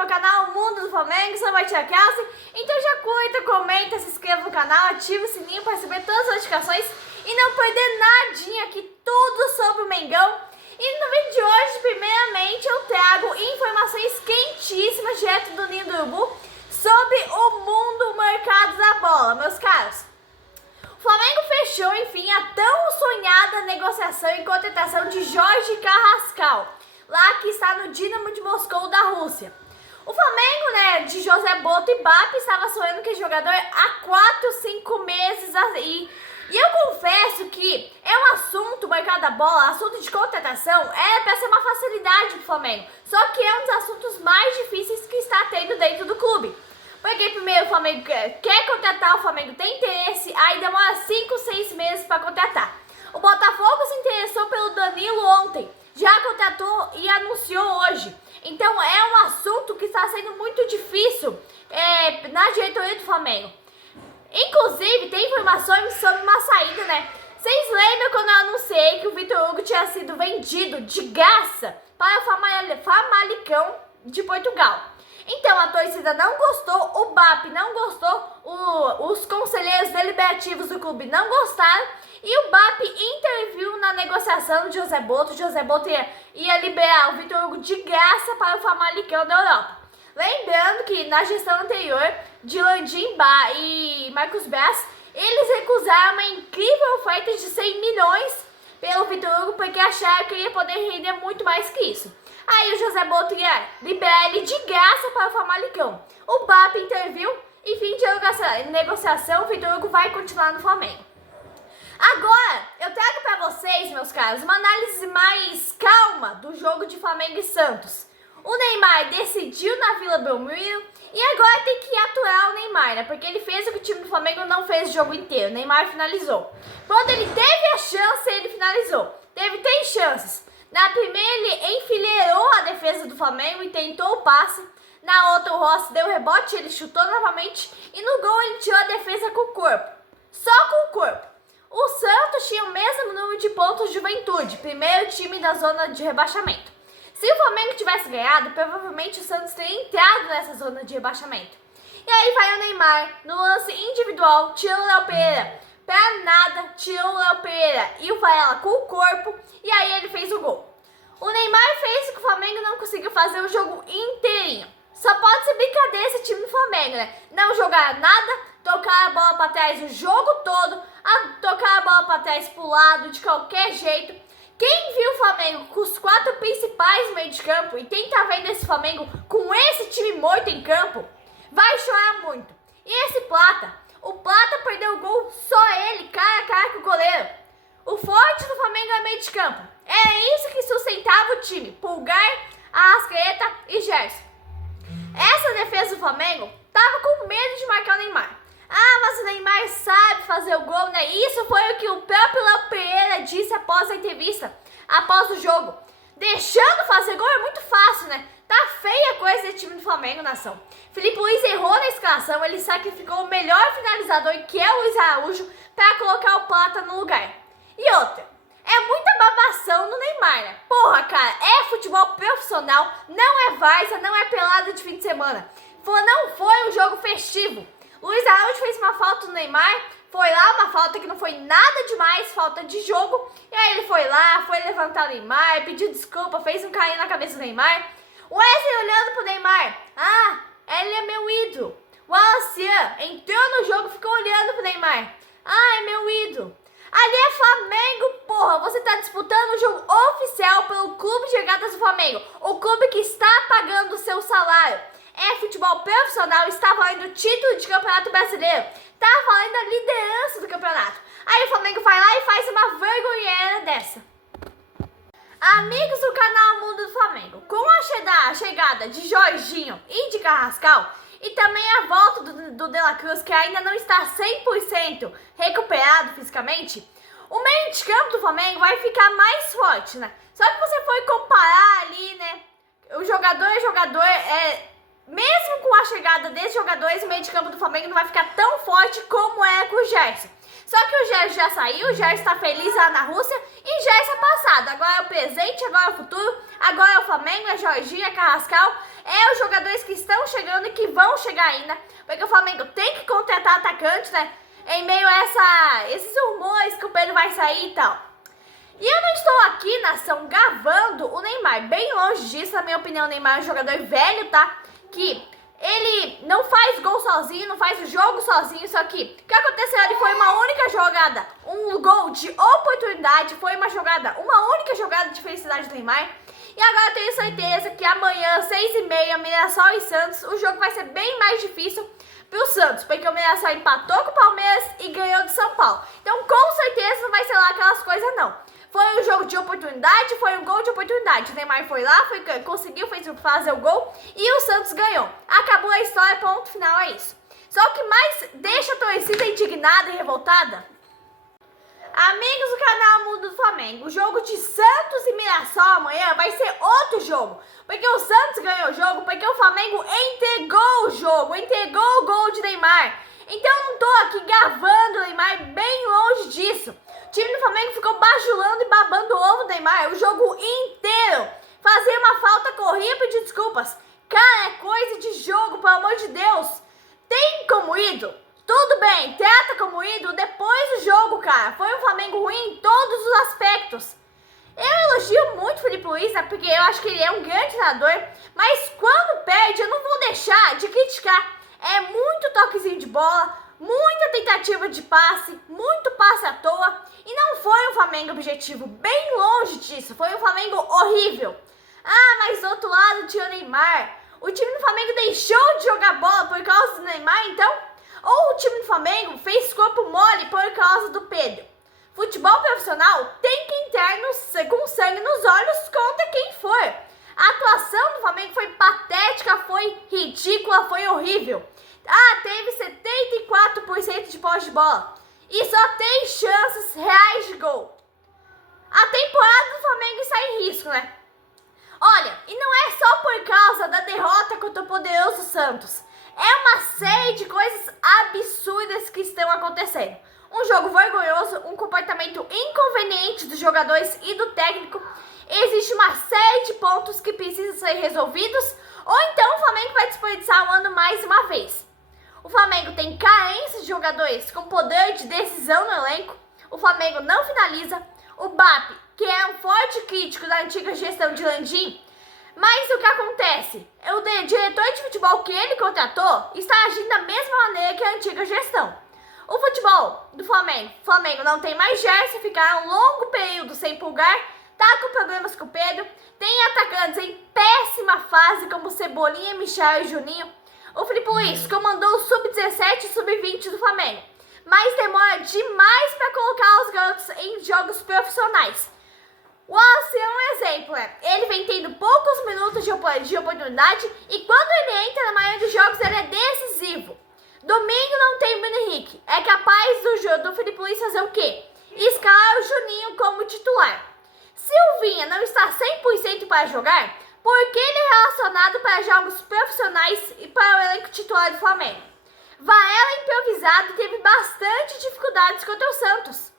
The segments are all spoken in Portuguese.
meu canal Mundo do Flamengo, sou a Martina Kelsey. Então já curta, comenta, se inscreva no canal, ativa o sininho para receber todas as notificações e não perder nadinha aqui, tudo sobre o Mengão. E no vídeo de hoje, primeiramente, eu trago informações quentíssimas direto do Ninho do Urubu sobre o mundo mercado da bola, meus caros. O Flamengo fechou, enfim, a tão sonhada negociação e contratação de Jorge Carrascal, lá que está no Dinamo de Moscou da Rússia. O Flamengo, de José Boto e BAP estava sonhando com esse jogador há 4, 5 meses aí. E eu confesso que é um assunto, o mercado da bola, assunto de contratação, é para ser uma facilidade para o Flamengo. Só que é um dos assuntos mais difíceis que está tendo dentro do clube. Porque primeiro o Flamengo quer contratar, o Flamengo tem interesse, aí demora 5, 6 meses para contratar. O Botafogo se interessou pelo Danilo ontem, já contratou e anunciou hoje. Então é um assunto que está sendo muito difícil na diretoria do Flamengo. Inclusive tem informações sobre uma saída, Vocês lembram quando eu anunciei que o Vitor Hugo tinha sido vendido de graça para o Famalicão de Portugal? Então a torcida não gostou, o BAP não gostou, os conselheiros deliberativos do clube não gostaram e o BAP interviu na negociação de José Boto. José Boto ia liberar o Vitor Hugo de graça para o Famalicão da Europa. Lembrando que na gestão anterior de Landim e Marcos Braz, eles recusaram uma incrível oferta de 100 milhões pelo Vitor Hugo porque acharam que ia poder render muito mais que isso. Aí o José Boto ia liberar ele de graça para o Famalicão. O BAP interviu e fim de negociação, o Vitor Hugo vai continuar no Flamengo. Agora, eu trago para vocês, meus caros, uma análise mais calma do jogo de Flamengo e Santos. O Neymar decidiu na Vila Belmiro e agora tem que aturar o Neymar, porque ele fez o que o time do Flamengo não fez o jogo inteiro. O Neymar finalizou. Quando ele teve a chance, ele finalizou. Teve 3 chances. Na primeira, ele enfileirou a defesa do Flamengo e tentou o passe. Na outra, o Rossi deu rebote, ele chutou novamente. E no gol, ele tirou a defesa com o corpo. Só com o corpo. O Santos tinha o mesmo número de pontos de Juventude, primeiro time da zona de rebaixamento. Se o Flamengo tivesse ganhado, provavelmente o Santos teria entrado nessa zona de rebaixamento. E aí vai o Neymar, no lance individual, tirou o Léo Pereira. Pra nada, tirou o Léo Pereira e o Varela com o corpo, e aí ele fez o gol. O Neymar fez o que o Flamengo não conseguiu fazer o jogo inteirinho. Só pode ser brincadeira esse time do Flamengo, Não jogar nada, tocar a bola pra trás o jogo todo, tocar a bola pra trás pro lado de qualquer jeito. Quem viu o Flamengo com os 4 principais no meio de campo e quem tá vendo esse Flamengo com esse time morto em campo, vai chorar muito. E esse o Plata perdeu o gol só ele, cara a cara com o goleiro. O forte do Flamengo é meio de campo. É isso que sustentava o time, Pulgar, Arrascaeta e Gerson. Essa defesa do Flamengo tava com medo de marcar o Neymar. Mas o Neymar sabe fazer o gol, Isso foi o que o próprio Léo Pereira disse após a entrevista, após o jogo. Deixando fazer gol é muito fácil, Tá feia a coisa desse time do Flamengo, nação. Felipe Luiz errou na escalação, ele sacrificou o melhor finalizador, que é o Luiz Araújo, para colocar o Plata no lugar. E outra, é muita babação no Neymar, Porra, cara, é futebol profissional, não é várzea, não é pelada de fim de semana. Não foi um jogo festivo. Luiz Araújo fez uma falta no Neymar, foi lá, uma falta que não foi nada demais, falta de jogo. E aí ele foi lá, foi levantar o Neymar, pediu desculpa, fez um carinho na cabeça do Neymar. O Wesley olhando pro Neymar, ele é meu ídolo. O Alacian entrou no jogo, ficou olhando pro Neymar. É meu ídolo. Ali é Flamengo, porra, você tá disputando o jogo oficial pelo Clube de Regatas do Flamengo. O clube que está pagando o seu salário. É futebol profissional, está valendo o título de campeonato brasileiro, está valendo a liderança do campeonato. Aí o Flamengo vai lá e faz uma vergonheira dessa. Amigos do canal Mundo do Flamengo, com a chegada de Jorginho e de Carrascal, e também a volta do De La Cruz, que ainda não está 100% recuperado fisicamente, o meio de campo do Flamengo vai ficar mais forte, Só que você foi comparar ali, o jogador mesmo com a chegada desses jogadores, o meio de campo do Flamengo não vai ficar tão forte como é com o Gerson. Só que o Gerson já saiu, o Gerson tá feliz lá na Rússia e Gerson é passado. Agora é o presente, agora é o futuro, agora é o Flamengo, é Jorginho, é Carrascal. É os jogadores que estão chegando e que vão chegar ainda, porque o Flamengo tem que contratar atacante, né? Em meio a esses rumores que o Pedro vai sair e tal. E eu não estou aqui, nação, gravando o Neymar. Bem longe disso, na minha opinião, o Neymar é um jogador velho, tá? Que ele não faz gol sozinho, não faz o jogo sozinho. Só que o que aconteceu ali foi uma única jogada, um gol de oportunidade. Foi uma única jogada de felicidade do Neymar. E agora eu tenho certeza que amanhã, 6h30, Mirassol e Santos, o jogo vai ser bem mais difícil pro Santos, porque o Mirassol empatou com o Palmeiras e ganhou de São Paulo. Então, com certeza, não vai ser lá aquelas coisas, não. Foi um jogo de oportunidade, foi um gol de oportunidade. O Neymar foi lá, conseguiu fazer o gol e o Santos ganhou. Acabou a história, ponto final, é isso. Só o que mais deixa a torcida indignada e revoltada? Amigos do canal Mundo do Flamengo, o jogo de Santos e Mirassol amanhã vai ser outro jogo. Porque o Santos ganhou o jogo, porque o Flamengo entregou o jogo, entregou o gol de Neymar. Então eu não tô aqui gravando o Neymar, bem longe disso. O time do Flamengo ficou bajulando e babando o ovo do Neymar o jogo inteiro. Fazia uma falta, corria, pedir desculpas. Cara, é coisa de jogo, pelo amor de Deus. Tem como ídolo? Tudo bem, trata como ídolo depois do jogo, cara. Foi um Flamengo ruim em todos os aspectos. Eu elogio muito o Felipe Luiz, né, porque eu acho que ele é um grande treinador. Mas quando perde, eu não vou deixar de criticar. É muito toquezinho de bola, muita tentativa de passe, muito passe à toa. E não foi um Flamengo objetivo, bem longe disso. Foi um Flamengo horrível. Ah, mas do outro lado tinha o Neymar. O time do Flamengo deixou de jogar bola por causa do Neymar, então? Ou o time do Flamengo fez corpo mole por causa do Pedro? Futebol profissional tem que entrar com sangue nos olhos contra quem for. A atuação do Flamengo foi patética, foi ridícula, foi horrível. Ah, teve 74% de posse de bola e só tem chances reais de gol. A temporada do Flamengo está em risco, né? Olha, e não é só por causa da derrota contra o poderoso Santos. É uma série de coisas absurdas que estão acontecendo. Um jogo vergonhoso, um comportamento inconveniente dos jogadores e do técnico. Existe uma série de pontos que precisam ser resolvidos, ou então o Flamengo vai desperdiçar o ano mais uma vez. O Flamengo tem carência de jogadores com poder de decisão no elenco. O Flamengo não finaliza. O BAP, que é um forte crítico da antiga gestão de Landim, mas o que acontece? O diretor de futebol que ele contratou está agindo da mesma maneira que a antiga gestão. O futebol do Flamengo não tem mais Gerson, ficaram um longo período sem Pulgar, tá com problemas com o Pedro, tem atacantes em péssima fase como Cebolinha, Michel e Juninho. O Felipe Luiz comandou o Sub-17 e Sub-20 do Flamengo, mas demora demais para colocar os garotos em jogos profissionais. O Wallace é um exemplo, né? Ele vem tendo poucos minutos de oportunidade e quando ele entra na maioria dos jogos ele é decisivo. Domingo não tem o Bruno Henrique. É capaz do Felipe Luiz fazer o quê? Escalar o Juninho como titular. Se o Vinha não está 100% para jogar, por que ele é relacionado para jogos profissionais e para o elenco titular do Flamengo? Varela improvisado teve bastante dificuldades contra o Santos.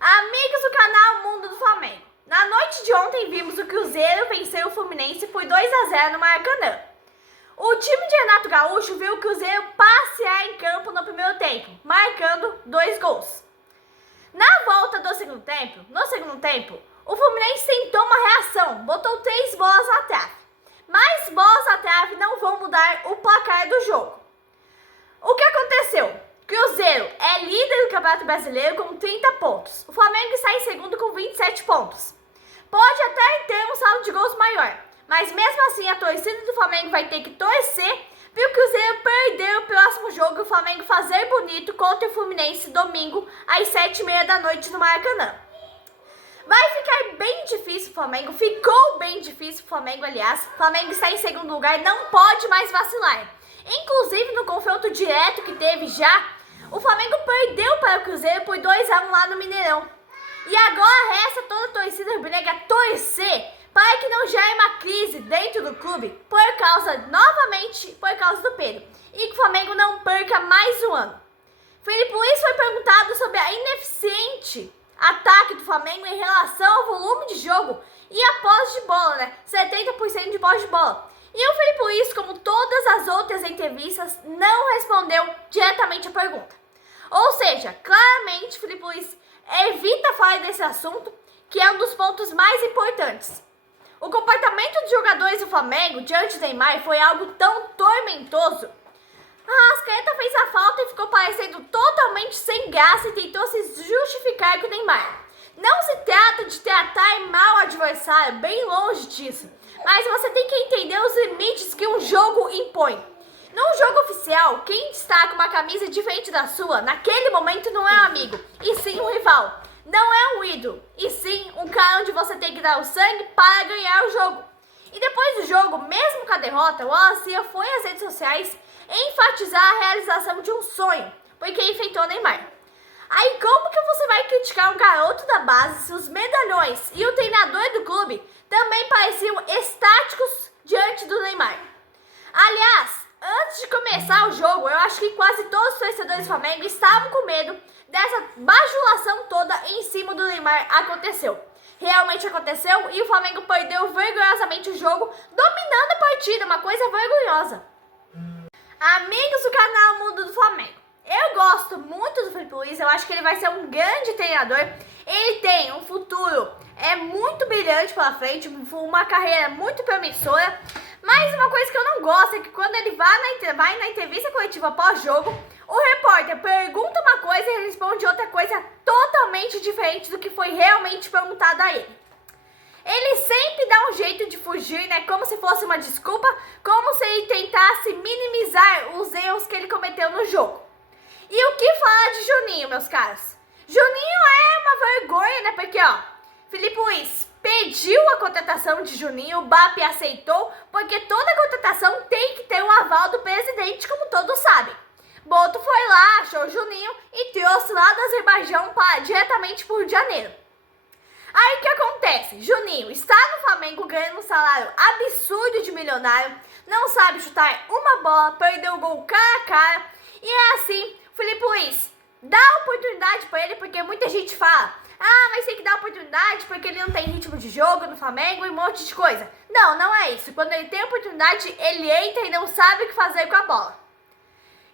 Amigos do canal Mundo do Flamengo, na noite de ontem vimos o Cruzeiro vencer o Fluminense por 2-0 no Maracanã. O time de Renato Gaúcho viu o Cruzeiro passear em campo no primeiro tempo, marcando 2 gols. Na volta no segundo tempo, o Fluminense tentou uma reação, botou 3 bolas na trave. Mas bolas na trave não vão mudar o placar do jogo. O que aconteceu? Cruzeiro é líder do Campeonato Brasileiro com 30 pontos. O Flamengo está em segundo com 27 pontos. Pode até ter um saldo de gols maior, mas mesmo assim a torcida do Flamengo vai ter que torcer para o Cruzeiro perder o próximo jogo e o Flamengo fazer bonito contra o Fluminense domingo às 7h30 da noite no Maracanã. Vai ficar bem difícil o Flamengo, ficou bem difícil o Flamengo, aliás. O Flamengo está em segundo lugar, não pode mais vacilar. Inclusive no confronto direto que teve já, o Flamengo perdeu para o Cruzeiro por 2-1 lá no Mineirão. E agora resta toda a torcida rubro-negra torcer para que não gere uma crise dentro do clube novamente por causa do Pedro, e que o Flamengo não perca mais um ano. Felipe Luiz foi perguntado sobre a ineficiente ataque do Flamengo em relação ao volume de jogo e a posse de bola, né? 70% de posse de bola. E o Felipe Luiz, como todas as outras entrevistas, não respondeu diretamente a pergunta. Ou seja, claramente Felipe Luiz evita falar desse assunto, que é um dos pontos mais importantes. O comportamento dos jogadores do Flamengo diante do Neymar foi algo tão tormentoso. A Arrascaeta fez a falta e ficou parecendo totalmente sem graça e tentou se justificar com o Neymar. Não se trata de tratar mal o adversário, bem longe disso. Mas você tem que entender os limites que um jogo impõe. Num jogo oficial, quem destaca uma camisa diferente da sua, naquele momento não é um amigo, e sim um rival. Não é um ídolo, e sim um cara onde você tem que dar o sangue para ganhar o jogo. E depois do jogo, mesmo com a derrota, o Wallace foi às redes sociais enfatizar a realização de um sonho, porque enfrentou o Neymar. Aí como que você vai criticar um garoto da base se os medalhões e o treinador do clube também pareciam estáticos diante do Neymar? Aliás, antes de começar o jogo, eu acho que quase todos os torcedores do Flamengo estavam com medo dessa bajulação toda em cima do Neymar. Aconteceu. Realmente aconteceu e o Flamengo perdeu vergonhosamente o jogo, dominando a partida, uma coisa vergonhosa. Amigos do canal Mundo do Flamengo, eu gosto muito do Felipe Luiz, eu acho que ele vai ser um grande treinador. Ele tem um futuro muito brilhante pela frente, uma carreira muito promissora. Mas uma coisa que eu não gosto é que quando ele vai na entrevista coletiva pós-jogo, o repórter pergunta uma coisa e ele responde outra coisa totalmente diferente do que foi realmente perguntado a ele. Ele sempre dá um jeito de fugir, né? Como se fosse uma desculpa, como se ele tentasse minimizar os erros que ele cometeu no jogo. E o que falar de Juninho, meus caros? Juninho é uma vergonha, né? Porque, Felipe Luiz pediu a contratação de Juninho, o BAP aceitou, porque toda contratação tem que ter o aval do presidente, como todos sabem. Boto foi lá, achou o Juninho e trouxe lá do Azerbaijão diretamente para o Rio de Janeiro. Aí o que acontece? Juninho está no Flamengo ganhando um salário absurdo de milionário, não sabe chutar uma bola, perdeu o gol cara a cara, e é assim, Felipe Luiz, dá oportunidade para ele, porque muita gente fala, mas tem que dar oportunidade porque ele não tem ritmo de jogo no Flamengo e um monte de coisa. Não, não é isso. Quando ele tem oportunidade, ele entra e não sabe o que fazer com a bola.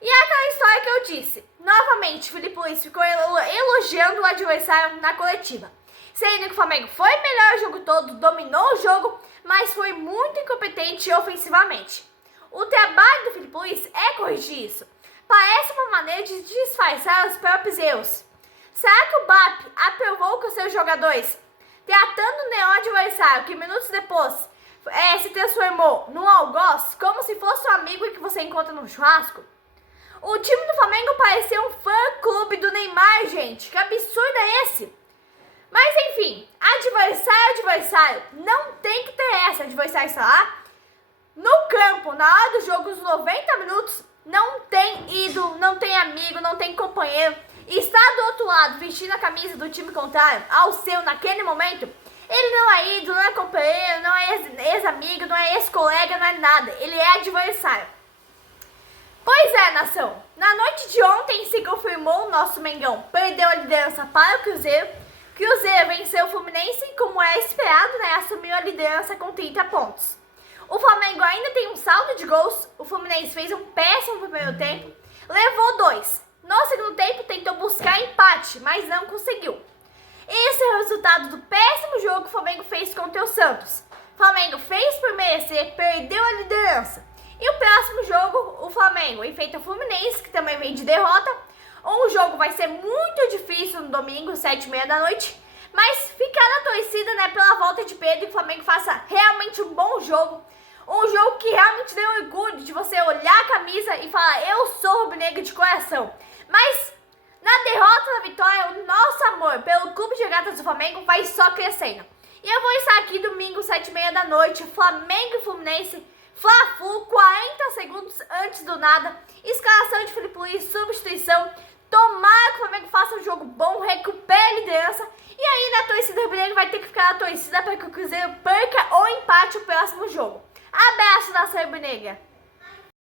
E é aquela história que eu disse. Novamente, Felipe Luiz ficou elogiando o adversário na coletiva. Sendo que o Flamengo foi melhor o jogo todo, dominou o jogo, mas foi muito incompetente ofensivamente. O trabalho do Felipe Luiz é corrigir isso. Parece uma maneira de disfarçar os próprios erros. Será que o BAP aprovou com seus jogadores, tratando o neon adversário que minutos depois se transformou num algoz, como se fosse um amigo que você encontra no churrasco? O time do Flamengo parecia um fã-clube do Neymar, gente. Que absurdo é esse? Mas enfim, adversário, não tem que ter essa. Adversário está lá no campo, na hora do jogo, os 90 minutos, não tem ídolo, não tem amigo, não tem companheiro. Está do outro lado, vestindo a camisa do time contrário, ao seu naquele momento, ele não é ídolo, não é companheiro, não é ex-amigo, não é ex-colega, não é nada. Ele é adversário. Pois é, nação. Na noite de ontem se confirmou o nosso Mengão. Perdeu a liderança para o Cruzeiro. Cruzeiro venceu o Fluminense e, como é esperado, né, assumiu a liderança com 30 pontos. O Flamengo ainda tem um saldo de gols. O Fluminense fez um péssimo primeiro tempo. Levou 2. No segundo tempo tentou buscar empate, mas não conseguiu. Esse é o resultado do péssimo jogo que o Flamengo fez contra o Santos. O Flamengo fez por merecer, perdeu a liderança. E o próximo jogo, o Flamengo enfrenta o Fluminense, que também vem de derrota. O jogo vai ser muito difícil no domingo, 7h30 da noite. Mas ficar na torcida, né, pela volta de Pedro, e que o Flamengo faça realmente um bom jogo. Um jogo que realmente dê orgulho de você olhar a camisa e falar, eu sou rubro-negro de coração. Mas na derrota, na vitória, o nosso amor pelo Clube de Regatas do Flamengo vai só crescendo. E eu vou estar aqui domingo, 7h30 da noite, Flamengo e Fluminense, Fla-Flu, 40 segundos antes do nada, escalação de Felipe Luiz, substituição. Tomara que o Flamengo faça um jogo bom, recupere a liderança e E aí na torcida rubro-negra vai ter que ficar na torcida para que o Cruzeiro perca ou empate o próximo jogo. Abraço, nação rubro-negra!